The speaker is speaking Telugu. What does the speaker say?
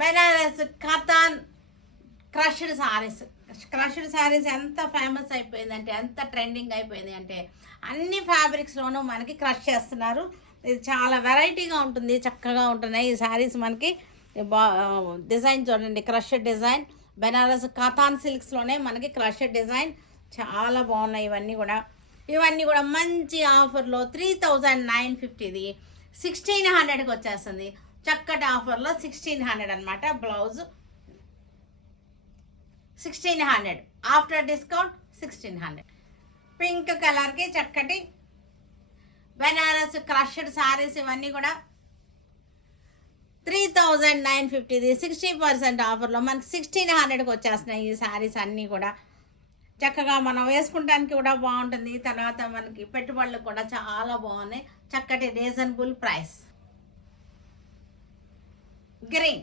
బెనారస్ కథాన్ క్రష్డ్ శారీస్ ఎంత ఫేమస్ అయిపోయిందంటే, ఎంత ట్రెండింగ్ అయిపోయింది అంటే అన్ని ఫ్యాబ్రిక్స్లోనూ మనకి క్రష్ చేస్తున్నారు. ఇది చాలా వెరైటీగా ఉంటుంది, చక్కగా ఉంటున్నాయి ఈ శారీస్. మనకి డిజైన్ చూడండి, క్రష్డ్ డిజైన్. బెనారస్ కథాన్ సిల్క్స్లోనే మనకి క్రష్డ్ డిజైన్ చాలా బాగున్నాయి. ఇవన్నీ కూడా మంచి ఆఫర్లో 3950, 1600కి వచ్చేస్తుంది. చక్కటి ఆఫర్లో 1600 అనమాట. Blouse 1600, after discount 1600. పింక్ కలర్కి చక్కటి బెనారస్ క్రష్డ్ శారీస్. ఇవన్నీ కూడా 3950, 60% ఆఫర్లో మనకి 1600కి వచ్చేస్తున్నాయి ఈ శారీస్ అన్నీ కూడా. చక్కగా మనం వేసుకుంటానికి కూడా బాగుంటుంది. తర్వాత మనకి పెట్టుబడులు కూడా చాలా బాగున్నాయి. చక్కటి రీజనబుల్ ప్రైస్. గ్రీన్